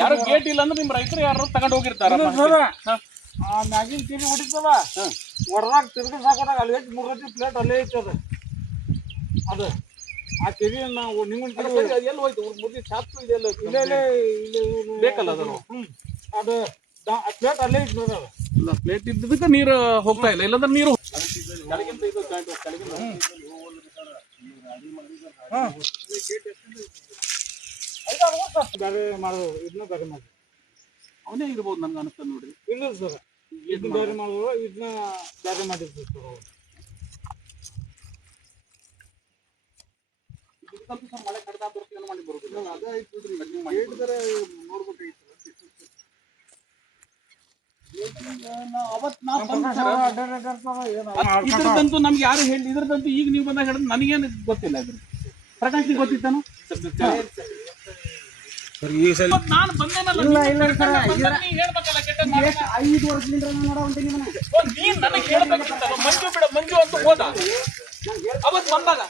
ಯಾರು ಗೇಟ್ ಇಲ್ಲ ಅಂದ್ರೆ ನಿಮ್ ರೈತರು ಯಾರು ತಗೊಂಡ್ ಹೋಗಿರ್ತಾರ ಮ್ಯಾಗಿನ ತಿರುಗಿ ಹೊಡಿತದ ಹೊಡೆದಾಗ ತಿರುಗಿ ಸಾಕೋದಾಗ ಅಲ್ಲಿ ಎಷ್ಟು ಮುಗತಿ ಪ್ಲೇಟ್ ಅಲ್ಲೇ ಐತದ ಅದು ಆ ತಿರಿ ನಾವು ನಿಮ್ಮನ್ನ ಎಲ್ಲಿ ಹೋಯ್ತು ಮುಗಿ ಚಾಪ್ ಇದೆ ಇಲ್ಲೇ ಬೇಕಲ್ಲ ಅದು ಅದು ಪ್ಲೇಟ್ ಅಲ್ಲೇ ಇರ್ತದ ಇಲ್ಲ ಪ್ಲೇಟ್ ಇದ್ದದಕ್ಕೆ ನೀರು ಹೋಗ್ತಾ ಇಲ್ಲ ಇಲ್ಲಾಂದ್ರೆ ನೀರು ಕೆಳಗಿಂದ ಇದು ಕೆಳಗಿಂದ ಬೇರೆ ಮಾಡೋದು ಇದನ್ನ ಬೇರೆ ಮಾಡೋದು ಅವನೇ ಇರ್ಬೋದು ನನ್ಗೆ ಅನಿಸ್ತದೆ ನೋಡ್ರಿ ಇಲ್ಲ ಸರ್ ಇದನ್ನ ಬೇರೆ ಮಾಡೋದು ಇದನ್ನ ಬೇರೆ ಮಾಡಿರ್ತೀವಿ ಸರ್ ಅವ್ರು ಮಳೆ ಕಡಿಮೆ ಬರ್ತೀವಿ ಮಾಡಿ ಬರೋದಿಲ್ಲ ಅದೇ ಆಯ್ತು ಬಿಡ್ರಿ ಹೇಳಿದ್ರೆ ನೋಡ್ಬೇಕಾಗಿತ್ತು ಇದ್ರದಂತೂ ನಮ್ಗೆ ಯಾರು ಹೇಳಿ ಇದ್ರದಂತೂ ಈಗ ನೀವು ಬಂದಾಗ ಹೇಳಿದ್ರೆ ನನಗೇನು ಗೊತ್ತಿಲ್ಲ ಇದ್ರ ಪ್ರಕಾಶ್ ಗೊತ್ತಿತ್ತಾನು ನಾನು ಬಂದೇನಲ್ಲ ಹೇಳ್ಬೇಕಲ್ಲ 5 ವರ್ಷದಿಂದ ನೀನ್ ನನಗೆ ಹೇಳ್ಬೇಕಿತ್ತಲ್ಲ ಮಂಜು ಬಿಡ ಮಂಜು ಅಂತ ಹೋದ ಅವತ್ ಬಂದಾಗ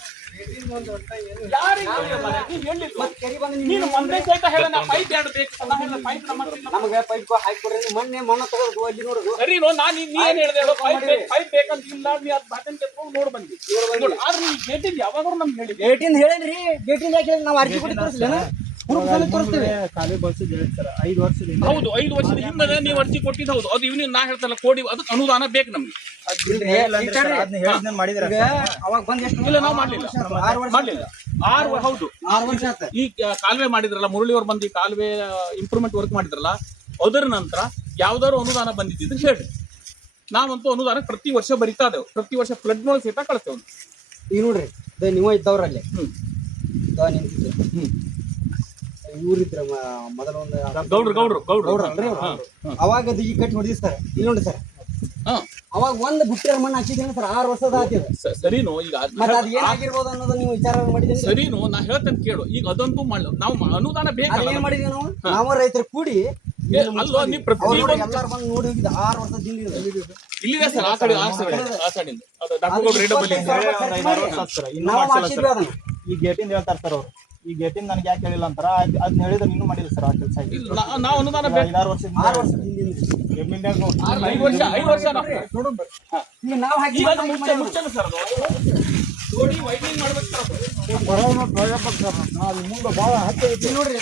ನೀನು ಮೊನ್ನೆ ಸಹಿತ ಹೇಳ ಪೈಪ್ ಎರಡು ಬೇಕು ಪೈಪ್ ನಮಗೆ ಪೈಪ್ ಹಾಕಿ ಮೊನ್ನೆ ಮಣ್ಣು ತಗೋದು ಅಲ್ಲಿ ನೋಡುದು ಸರಿನೋ ನಾನು ನೀ ಏನ್ ಹೇಳಿದೆ ಪೈಪ್ ಬೇಕಂತ ಇಲ್ಲ ನೀ ಅದ್ ಬಾಟನ್ ಕೆತ್ಕೊಂಡು ನೋಡ್ ಬಂದಿ ಆದ್ರೆ ನೀ ಗೇಟಿಂದ ಯಾವಾಗಾದ್ರು ನಮ್ಗೆ ಹೇಳಿ ಗೇಟಿಂದ ಹೇಳೇನ್ರಿ ಗೇಟಿಂದ ಯಾಕೆ ನಾವು ಅರ್ಜಿ ಕೊಟ್ಟು ತೋರಿಸ್ಲೇನ ಖಾಲಿ ಬಸ್ ಸರ್ 5 ವರ್ಷದಿಂದ ಹೌದು 5 ವರ್ಷದ ಹಿಂದೆ ನೀವು ಅರ್ಜಿ ಕೊಟ್ಟಿದ್ದು ಹೌದು ಅದು ಇವ್ನಿಗೆ ನಾ ಹೇಳ್ತಲ್ಲ ಕೋಡಿ ಅದಕ್ಕೆ ಅನುದಾನ ಬೇಕು ನಮ್ಗೆ ಅವಾಗ ಬಂದ್ ಎಷ್ಟು ಇಲ್ಲ ನಾವು ಮಾಡ್ಲಿಲ್ಲ 6 ಹೌದು 6 ವರ್ಷ ಆಯ್ತು ಈ ಕಾಲುವೆ ಮಾಡಿದ್ರಲ್ಲ ಮುರಳಿಯವ್ರು ಬಂದು ಈ ಕಾಲುವೆ ಇಂಪ್ರೂವ್ಮೆಂಟ್ ವರ್ಕ್ ಮಾಡಿದ್ರಲ್ಲ ಅದರ ನಂತರ ಯಾವ್ದಾದ್ರು ಅನುದಾನ ಬಂದಿದ್ದು ಹೇಳಿ ನಾವಂತೂ ಅನುದಾನ ಪ್ರತಿ ವರ್ಷ ಬರಿತಾ ಇದ್ದೇವೆ ಪ್ರತಿ ವರ್ಷ ಫ್ಲಡ್ ನೋಲ್ ಸಹಿತ ಕಳಿಸ್ತೇವೆ ಈಗ ನೋಡ್ರಿ ನೀವು ಇದ್ದವ್ರಲ್ಲಿ ಇವ್ರಿದ್ರ ಮೊದಲ ಒಂದು ಗೌಡ್ರು ಅವಾಗ ಅದು ಈ ಕಟ್ಟಿ ಹೊಡೆದಿಸ್ತಾರೆ ಇಲ್ಲಿ ನೋಡಿ ಸರ್ ಅವಾಗ ಒಂದು ಬುಟ್ಟಿರ ಮಣ್ಣು ಹಾಕಿದ್ದೀನಿ ಸರ್ 6 ವರ್ಷದ ಹಾಕಿದೆ ಸರಿನೋ ಈಗ ಮತ್ತೆ ಅದು ಏನಾಗಿರ್ಬೋದು ಅನ್ನೋದು ನೀವು ವಿಚಾರ ಮಾಡಿದ್ದೀನಿ ಸರಿನೋ ನಾ ಹೇಳ್ತೇನೆ ಕೇಳು ಈಗ ಅದಂತೂ ನಾವು ಅನುದಾನ ಬೇಕಲ್ಲ ಏನ್ ಮಾಡಿದೀವಿ ನಾವು ರೈತರು ಕೂಡಿ ಅಲ್ವಾ ನೀವು ಪ್ರತಿ ಎಲ್ಲಾರು ಬಂದು ನೋಡಿ ಹೋಗಿದ್ದು 6 ವರ್ಷದಿಂದ ಇಲ್ಲಿದೆ ಸರ್ ಆ ಸೈಡಿಂದ ನಾವು ಮಾಡಿದ್ವಿ ಅದನ್ನ ಈ ಗೇಟಿಂದ ಹೇಳ್ತಾರೆ ಸರ್ ಅವ್ರು ಈ ಗೇಟಿಂದ ನನಗೆ ಯಾಕೆ ಹೇಳಿಲ್ಲ ಅಂತಾರ ಅದನ್ನ ಹೇಳಿದ್ರೆ ಇನ್ನೂ ಮಾಡಿಲ್ಲ ಸರ್ ಆ ಕೆಲಸ ನಾವು ಅನುದಾನ 6 ವರ್ಷದಿಂದ 5 ವರ್ಷ ನಾವು ಹಾಕಿ ಸರ್ ನೋಡಿ ವೈಡ್ನಿಂಗ್ ಮಾಡ್ಬೇಕು ಸರ್ ಅಲ್ಲಿ ಮುಂದೆ ಭಾಳ ಹತ್ತಿ ನೋಡ್ರಿ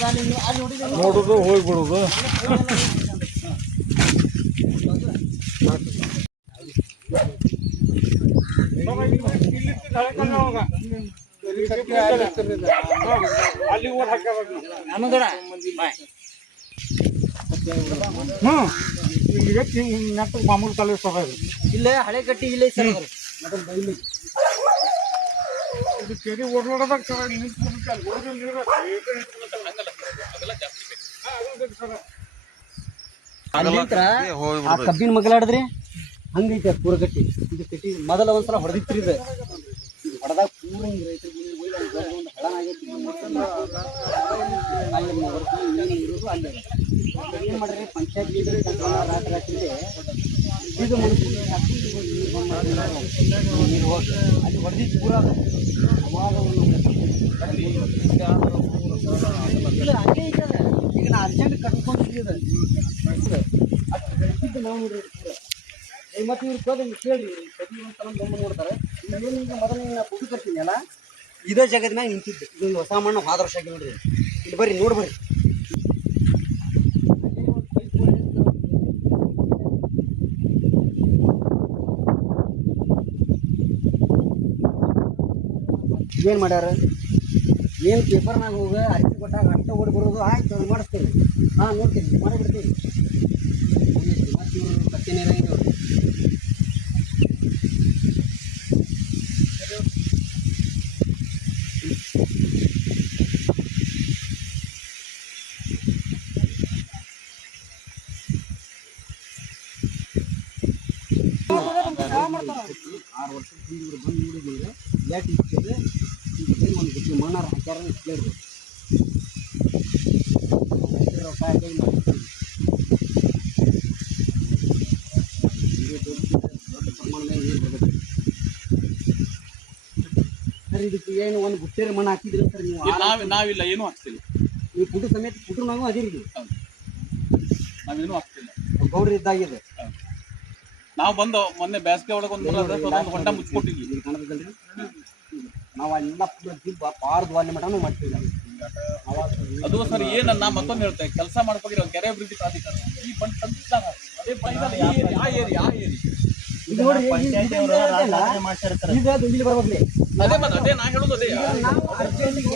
ನೋಡುದು ಹೋಗ್ಬಿಡುದು ಅಲ್ಲಿ ಊರ್ ನೆಟ್ಟು ಮಾಮೂಲು ಕಾಲೇಜ್ ಸಭೆ ಇಲ್ಲೇ ಹಳೆ ಕಟ್ಟಿ ಇಲ್ಲೇ ಸರ್ ಇದು ಕೆರೆ ಓಡಾಡೋದಾಗ ಆ ಕಬ್ಬಿನ ಮಗಲಾಡಿದ್ರಿ ಹಂಗೈತೆ ಪೂರ ಕಟ್ಟಿ ಇದು ಕಟ್ಟಿ ಮೊದಲ ಒಂದ್ಸಲ ಹೊಡೆದಿತ್ರಿ ಇದು ಹೊಡೆದಾಗ ಪೂರ ರೈತರಿಗೆ ಏನ್ ಮಾಡ್ರಿ ಪಂಚಾಯತ್ ರಾತ್ರಿ ಇದು ಅಲ್ಲಿ ಹೊಡೆದಿತ್ತು ಪೂರ ಅವಾಗ ಇಲ್ಲ ಹಂಗೆ ಐತದ ಈಗ ನಾ ಅರ್ಜೆಂಟ್ ಕಟ್ಕೊಂಡಿದ್ರಿ ಅದು ನಾವು ನೋಡ್ರಿ ಪೂರ ಮತ್ತೆ ಇವ್ರು ಕೇಳ್ರಿ ಪ್ರತಿ ಒಂದು ಸಲ ಬಂದು ನೋಡ್ತಾರೆ ಈಗ ಮೊದಲು ಫೋಟೋ ಕರ್ತೀನಿ ಅಲ್ಲ ಇದೇ ಜಾಗದ ಮ್ಯಾಗ ನಿಂತಿದ್ದು ಇದೊಂದು ಹೊಸ ಮಣ್ಣು ಹೋದ ವರ್ಷ ಆಗಿ ನೋಡ್ರಿ ಇಲ್ಲಿ ಬರ್ರಿ ನೋಡ್ಬರ್ರಿ ಏನು ಮಾಡ್ಯಾರ ಏನು ಪೇಪರ್ನಾಗ ಹೋಗ ಅರ್ಜಿ ಕೊಟ್ಟಾಗ ಅಷ್ಟ ಓಡಿ ಬರೋದು ಆಯ್ತು ಅದು ಮಾಡಿಸ್ತೀನಿ ನೋಡ್ತೀನಿ ಮಾಡಿಬಿಡ್ತೀನಿ ಮತ್ತೆ ಇವರು ಕತ್ತೇನೇರ ಇದ್ದವ್ರು ಆರು ವರ್ಷ ಇವರು ಬಂದು ನೋಡಿದ್ರೆ ಯಾಕೆ ಇರ್ತದೆ ಒಂದು ಬಿಟ್ಟು ಮಣ್ಣಾರ ಹಾಕ್ಯಾರ ಕೇಳಿದ್ರು ರೊಕ್ಕ ಹಾಕಿ ಮಾಡ್ತೀವಿ ದೊಡ್ಡ ಪ್ರಮಾಣದಾಗ ನೀರು ಬರುತ್ತೆ ಸರಿ ಇದಕ್ಕೆ ಏನು ಒಂದು ಗುಟ್ಟೇರಿ ಮಣ್ಣು ಹಾಕಿದ್ರಿ ಸರ್ ನೀವು ನಾವಿಲ್ಲ ಏನೂ ಆಗ್ತಿಲ್ಲ, ನೀವು ಪುಟು ಸಮೇತ ಪುಟು ನಾವು ಅದಿರಿ ನಾವೇನು ಆಗ್ತಿಲ್ಲ. ಗೌಡ್ರ ಇದ್ದಾಗಿದೆ ನಾವು ಬಂದು ಮೊನ್ನೆ ಬೇಸಿಗೆ ಒಳಗೆ ಒಂದು ಹೊಂಡ ಮುಚ್ಚಿಕೊಟ್ಟಿದ್ವಿ. ಇಲ್ಲಿ ಕಾಣತದಲ್ರಿ ನಾವು ಅಲ್ಲೆಲ್ಲ ಪಾರ್ದು ಅಲ್ಲಿ ಮಟನೂ ಮಾಡ್ತೀವಿ ನಾವು. ಅದು ಸರ್ ಏನನ್ನ ಮತ್ತೊಂದು ಹೇಳ್ತೇವೆ, ಕೆಲಸ ಮಾಡ್ಕೊಂಡಿರೋ ಕೆರೆ ಅಭಿವೃದ್ಧಿ ಪ್ರಾಧಿಕಾರ ಈ ಬಂಡ್ ತಂದಿದ್ದಾಗ ಅದೇ ಆ ಏರಿಯಾ ಇದು ನೋಡ್ರಿ ಈಗ ಅದು ಇಲ್ಲಿ ಬರ್ಬೇಕ್ರಿ ಅದೇ ಮತ್ತೆ ಅದೇ ನಾ ಹೇಳುದು ಅದೇ. ನಾವು ಅರ್ಜೆಂಟಿಗೆ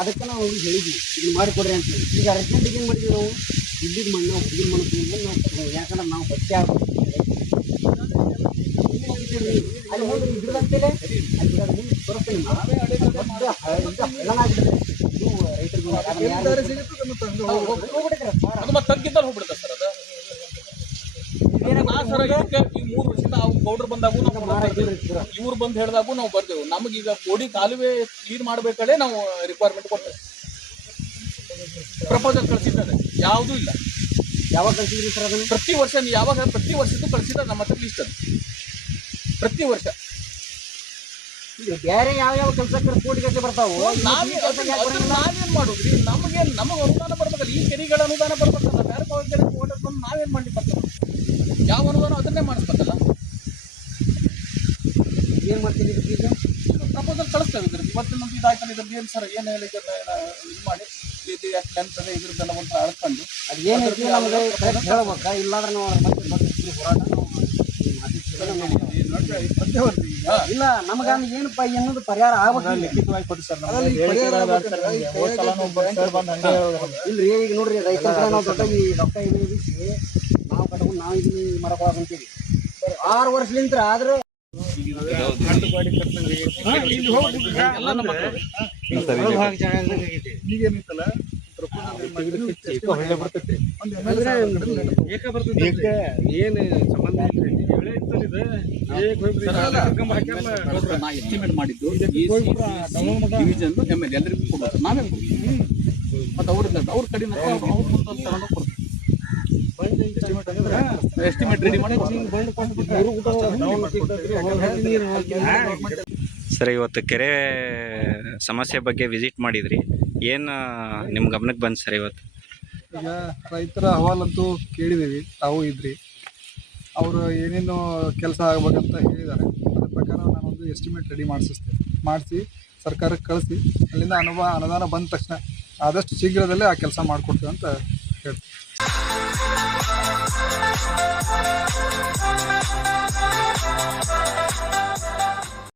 ಅದಕ್ಕೆ ನಾವು ಹೇಳಿದ್ವಿ ಇದನ್ನ ಮಾಡಿಕೊಡ್ರಿ ಅಂತ ಹೇಳಿ. ಈಗ ಅರ್ಜೆಂಟಿಗೆ ಏನು ಮಾಡಿದ್ವಿ ನಾವು ಇಲ್ಲಿಗೆ ಮಣ್ಣು ಹುಡುಗಿನ ಮಣ್ಣು ನಾವು ಯಾಕಂದ್ರೆ ನಾವು ಬಚ್ಚೆ ಆಗ್ಬೇಕು ಅಲ್ಲಿ ನೋಡ್ರಿ ಗಿಡದಂತೇಲೆ ಅಲ್ಲಿ ಗಿಡ ಮುಂದೆ ತೋರಿಸ್ತೀನಿ ಹಳ್ಳನಾಗಿದ್ರೆ ಇದು ರೈತರಿಗೆ ಅದು ಮತ್ತೆ ತಗ್ಗಿದ್ದಲ್ಲಿ ಹೋಗ್ಬಿಡುತ್ತೆ ಸರ್. ಅದು ಸರ್ ಇದಕ್ಕೆ ಈ 3 ವರ್ಷದಿಂದ ಗೌಡ್ರು ಬಂದಾಗೂ ನಾವು ಇವ್ರು ಬಂದು ಹೇಳಿದಾಗೂ ನಾವು ಬರ್ತೇವೆ. ನಮಗೀಗ ಕೋಡಿ ಕಾಲುವೆ ಕ್ಲೀನ್ ಮಾಡ್ಬೇಕಾದ್ರೆ ನಾವು ರಿಕ್ವೈರ್ಮೆಂಟ್ ಕೊಡ್ತೇವೆ. ಪ್ರಪೋಸಲ್ ಕಳಿಸಿದ್ದಾರೆ, ಯಾವುದೂ ಇಲ್ಲ. ಯಾವಾಗ ಕಳ್ಸಿದ್ರಿ ಸರ್ ಅದನ್ನು? ಪ್ರತಿ ವರ್ಷ ಯಾವಾಗ ಪ್ರತಿ ವರ್ಷದ್ದು ಕಳಿಸಿದ ನಮ್ಮ ಹತ್ರ ಲಿಸ್ಟ್ ಅದು ಪ್ರತಿ ವರ್ಷ. ಬೇರೆ ಯಾವ ಕೆಲಸಕ್ಕೆ ಕೋಟಿ ಗಟ್ಟಲೆ ಬರ್ತಾವು. ನಾವೇನ್ ಮಾಡುದ್ರಿ? ನಮಗೆ ಅನುದಾನ ಬರ್ಬೇಕಲ್ಲ, ಈ ಕೆರೆಗಳ ಅನುದಾನ ಬರ್ಬೇಕಲ್ಲ. ಬೇರೆ ಕೆರೆ ಬಂದು ನಾವೇನ್ ಮಾಡ್ಲಿಕ್ಕೆ ಬರ್ತದೆ? ಯಾವ ಅನುದಾನ ಅದನ್ನೇ ಮಾಡಿಸ್ಬೇಕಲ್ಲ. ಏನ್ ಮಾಡ್ತೀವಿ ಈಗ? ಪ್ರಪೋಸಲ್ ಕಳಿಸ್ತೇವೆ ಇದ್ರದ್ದು. ಇವತ್ತಿನ ಇದಾಯ್ತಲ್ಲ, ಇದ್ರದ್ದು ಏನು ಸರ್ ಏನು ಹೇಳಿ ಇದು ಮಾಡಿ ಇದು ಎಷ್ಟು ಲೆಂತ್ ಅದೇ ಇದ್ರದ್ದೆಲ್ಲ ಒಂದು ಅಳ್ಕೊಂಡು ಅದು ಏನೈತಿ ನಮಗೆ ಹೇಳ್ಬೇಕಾ? ಇಲ್ಲಾಂದ್ರೆ ನಾವು ಮತ್ತೆ ಹೋರಾಟ ಇಲ್ಲ ನಮಗ ಏನಪ್ಪ ಅನ್ನೋದು ಪರಿಹಾರ ಆಗ್ಬೇಕು. ಲಿಖಿತವಾಗಿ ಕೊಡಿ ಸರ್. ಇಲ್ರಿ ಈಗ ನೋಡ್ರಿ ರೈತರ ನಾವು ದೊಡ್ಡ ಈ ರೊಕ್ಕ ಇದು ನಾವು ಕಟ್ಕೊಂಡು ನಾವು ಇದನ್ನ ಮಾಡಕ್ ಅಂತೀವಿ 6 ವರ್ಷಲಿಂತ್ರ ಆದ್ರೆ ಈಗೇನಿತ್ತಲ್ಲ ಒಳ್ಳೆ ಬರ್ತೈತಿ ಏನು ಸಂಬಂಧ ನಾ ಎಸ್ಟಿಮೇಟ್ ಮಾಡಿದ್ದು ಡಿವಿಷನ್ ML ಎಲ್ಲರಿಗೂ ಕೊಡೋದು ನಾವೇ ಮತ್ತೆ ಅವ್ರ ಕಡೆ ಎಸ್ಟಿಮೇಟ್ ರೆಡಿ ಮಾಡಿ. ಸರ್ ಇವತ್ತು ಕೆರೆ ಸಮಸ್ಯೆ ಬಗ್ಗೆ ವಿಸಿಟ್ ಮಾಡಿದ್ರಿ, ಏನು ನಿಮ್ಮ ಗಮನಕ್ಕೆ ಬಂತು ಸರ್ ಇವತ್ತು? ಈಗ ರೈತರ ಅಹವಾಲಂತೂ ಕೇಳಿದ್ದೀವಿ, ತಾವು ಇದ್ರಿ. ಅವರು ಏನೇನು ಕೆಲಸ ಆಗ್ಬೇಕಂತ ಹೇಳಿದ್ದಾರೆ. ಅದ್ರ ಪ್ರಕಾರ ನಾನೊಂದು ಎಸ್ಟಿಮೇಟ್ ರೆಡಿ ಮಾಡಿಸಿ ಸರ್ಕಾರಕ್ಕೆ ಕಳಿಸಿ ಅಲ್ಲಿಂದ ಅನುದಾನ ಬಂದ ತಕ್ಷಣ ಆದಷ್ಟು ಶೀಘ್ರದಲ್ಲೇ ಆ ಕೆಲಸ ಮಾಡಿಕೊಡ್ತೀವಿ ಅಂತ ಹೇಳ್ತೀವಿ.